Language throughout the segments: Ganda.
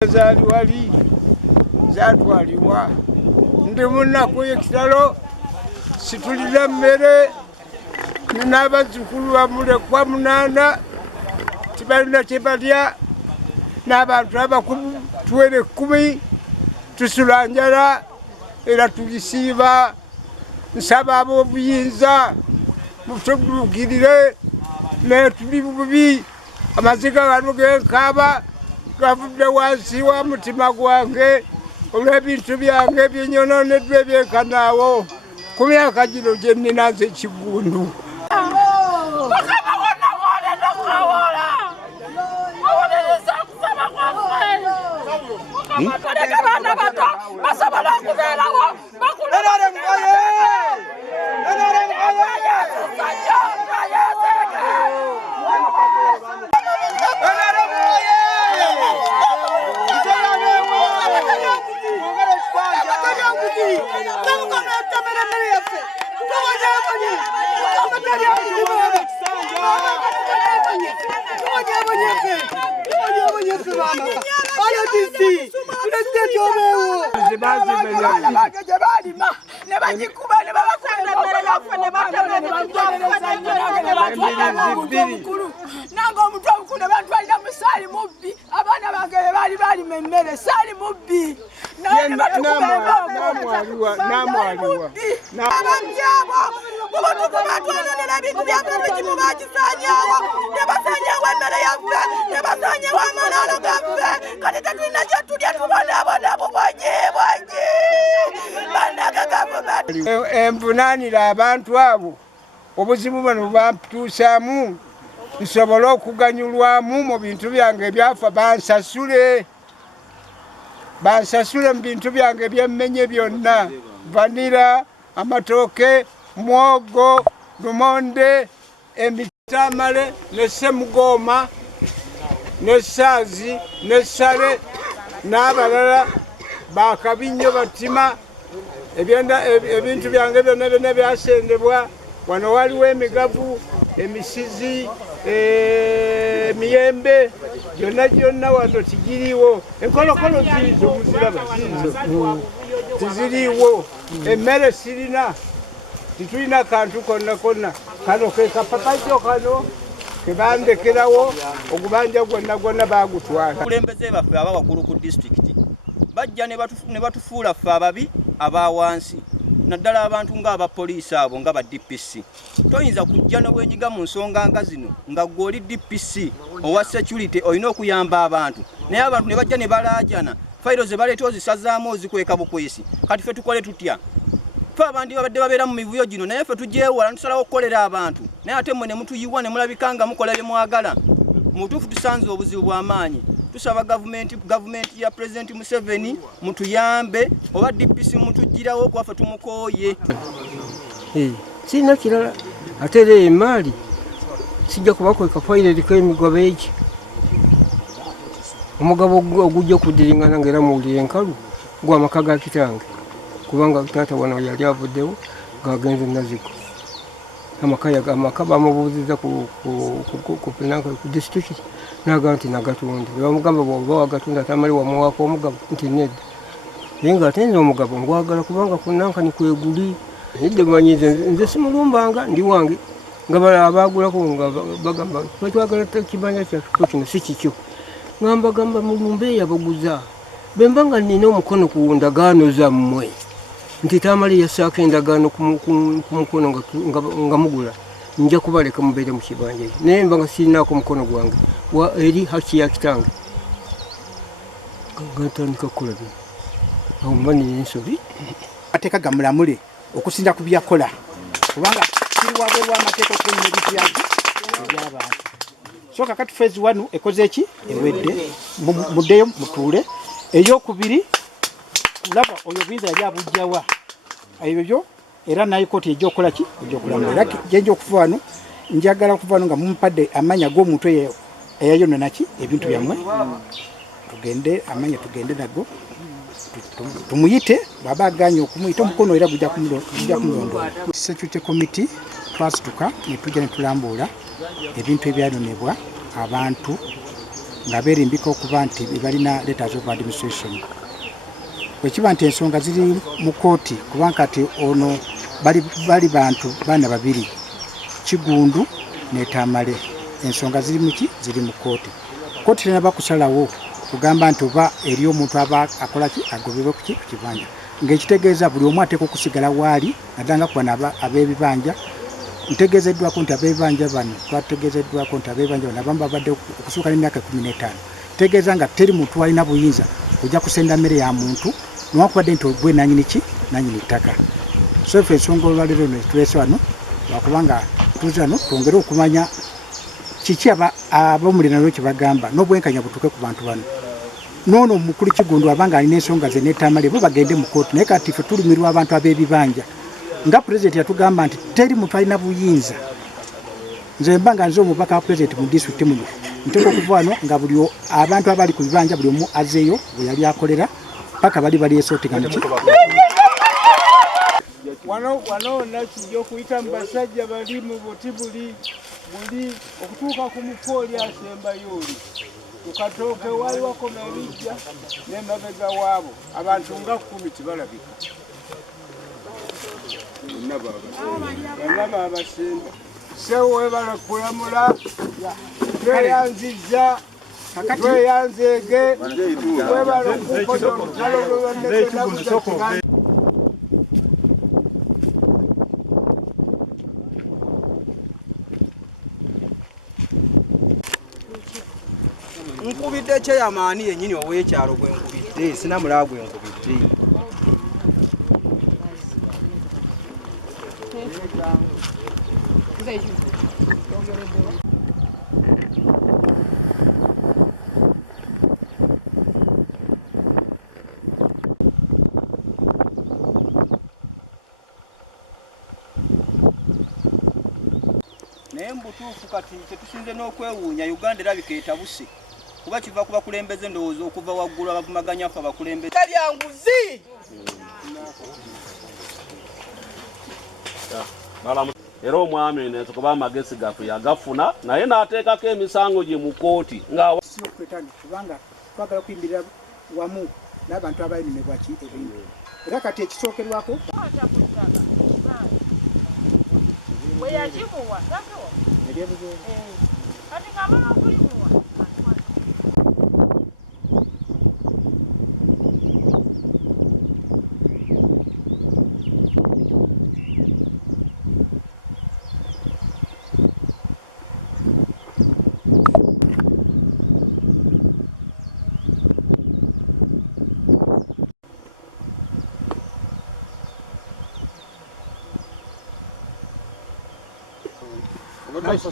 Wali zatwaliwa ndi munaku ekitalo situlira mmere n'abazzukulu bamulekwa munana tibalina kye balya n'abantu abakulu tuwere 10 tusula njala era tugisiiba. Nsaba ab'obuyinza mutugirire netuli bubi amaziga gano genkaaba gavudde wansi wa mutima gwange olw'ebintu byange byenyononeddwa ebyenkanaawo ku myaka gino gye nnina nze Kigundu. Envunaanira abantu abo obuzibu bano batuusaamu nsobole okuganyulwamu mu bintu byange ebyafa, bansasule mu bintu byange ebyemmenye byonna: vanira, amatooke, mwogo, lumonde, emitamale ne ssemugoma ne saazi ne ssale n'abalala bakabinyo batima. Ebintu byange byonna byonna byasendebwa. Wano waliwo emigavu, emisizi, emiyembe, gyonna wano tigiriiwo. Enkolokolo ziizo muziraba, ziizo tiziriiwo. Emmere sirina, titulina kantu konna konna. Kano ke kapapajjo kano kebandekerawo, ogubanja gwonna baagutwala. Abakulembeze baffe aba waggulu ku disitulikiti bajja ne batufuula ffe ababi abawansi, naddala abantu ng'abapoliisi abo nga ba DPC. Toyinza kujja ne wenyiga mu nsonga nga zino nga gw'oli DPC owa security olina okuyamba abantu, naye abantu ne bajja ne balaajana fayiro ze baleeta ozisazaamu ozikweka bukwesi. Kati ffe tukole tutya? Ffe abandi babadde babeera mu mivuyo gino naye ffe tugyewala tusalawo okukolera abantu, naye ate mmwe ne mutuyiwa ne mulabika nga mukola bye mwagala. Mu butuufu tusanze obuzibu bw'amaanyi. Tusaba gavumenti ya President Museveni mutuyambe, oba DPC mutugirawo kwaffe tumukooye. Sina kirala ate era emaali sijja kubakweka fayiro eriko emigabo egi. Omugabo ogujja kudiringana ng'era muwulire enkalu gw'amaka ga kitange, kubanga taata wano yali avuddewo ng'agenze Naziko. Amaka bamubuuziza ku disitulikiti n'agamba nti nagatunda. Bamugamba bw'oba wagatunda tamali wamuwaako omugabo nti nedda. Naye ng'ate nze omugabo ngwagala kubanga ku Nankani kweguli. Edde mmanyize nze simulumbanga ndi wange nga balala abaagulako nga bagamba twagala kibanja kyaffe kino si kikyo. Ngambagamba mulumbe yabaguza bemba nga nina omukono ku ndagaano zammwe nti tamali yassaako endagaano ku mukono nga mugula, nja kubaleka mubeere mu kibanja ekyo. Naye mba nga sirinaako mukono gwange eri haki ya kitange gatandika kukola bino. Awo mba nina ensobi. Amateeka gamulamule okusinza ku byakola, kubanga kiri wabweru w'amateeka okukola ebintu by'abantu. So kakati phase 1 ekoze eki ewedde, muddeyo mutuule. Eyokubiri kulaba oyo buyinza yali abujjawa ebyo era nayo kooti ejja okukola ki? Ejja okulamula. Era gyenja okuva wano, njagala okuva wano nga mumpadde amanya g'omuntu eyayonona ki ebintu byammwe, tugende amanya tugende nago tumuyite. Baba aganye okumuyita omukono era gujja kumulondola. Security committee twasituka ne tujja ne tulambula ebintu ebyalonebwa abantu nga beerimbika okuba nti balina letters of administration. Bwekiba nti ensonga ziri mu kooti kuba kati ono bali bantu baana babiri, Kigundu ne Tamale. Ensonga ziri muki ziri mu kooti. Kooti tenaba kusalawo kugamba nti oba eri omuntu aba akola ki agobebwe ku kibanja, ng'ekitegeeza buli omu ateeka okusigala waali naddanga ku bano ab'ebibanja. Ntegeezeddwako nti ab'ebibanja bano twategeezeddwako nti ab'ebibanja bano abamu babadde okusuuka n'emyaka 15. Tegeeza nga teri muntu alina buyinza kujja kusenda mmere ya muntu newakubadde nti ogwe nanyini ki nanyini ttaka. So ffe ensonga olwaleero netulese wano lwakubanga tuze wano twongere okumanya kiki ab'omuliraano kye bagamba n'obwenkanya butuuke ku bantu bano. Noono omukulu Kigundu abanga alina ensonga ze n'etamale bo bagende mu kooti, naye kati ffe tulumirwa abantu ab'ebibanja nga pulezidenti yatugamba nti teri muntu alina buyinza. Nze mbanga nze omubaka wa pulezidenti mu disitulikiti muno nteeka okuva wano nga buli abantu abali ku bibanja buli omu azeeyo bwe yali akolera paka bali esootinga muki. Wano nakijja okuyita mu basajja bali mu buti buli okutuuka ku mufooli asembayo oli ku katooke waali wakoma ebijja n'emabega waabo abantu nga 10 tibalabika. Bonna babasemba sewo webala kulamula tweyanziza tweyanzeege webala okukola olutalo lwebanneenabuza. Nkubidde kyeyamaani yennyini ow'ekyalo gwe nkubidde, sinamulaba gwe nkubidde. Naye mbutuufu kati tetusinze n'okwewuunya Uganda erabika etabuse kuba kiva ku bakulembeze ndowooza okuva waggulu abavumaganya ffe abakulembeze Kalyanguzi! Era omwami nezo kuba amagezi gaffe yagafuna naye n'ateekako emisango gye mu kooti si okwetaaga kubanga twagala kuyimbirira wamu n'abantu abayimirwa ki ebintu. Era kati ekisookerwako bwe yakimuwa kati ng'amala okulimuwa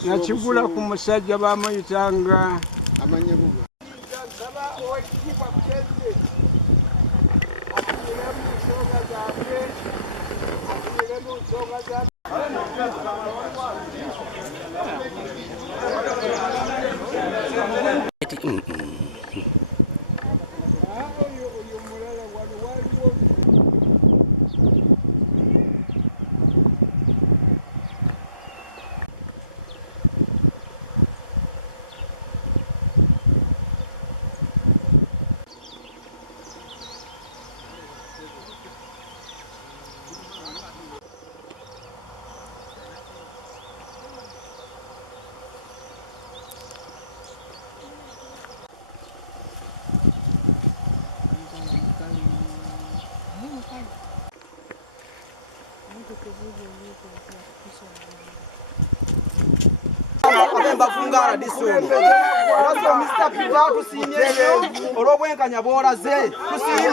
nakigula ku musajja bamuyitanga Mbafungara disomo. Wazo Mr. Piva tusiimye olw'obwenkanya bw'olaze. Tusiimye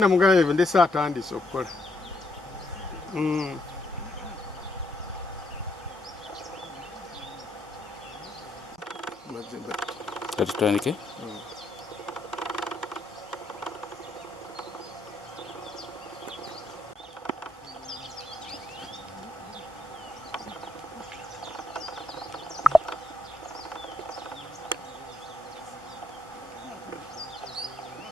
namugabe ndese atandise okukola. Tutandike?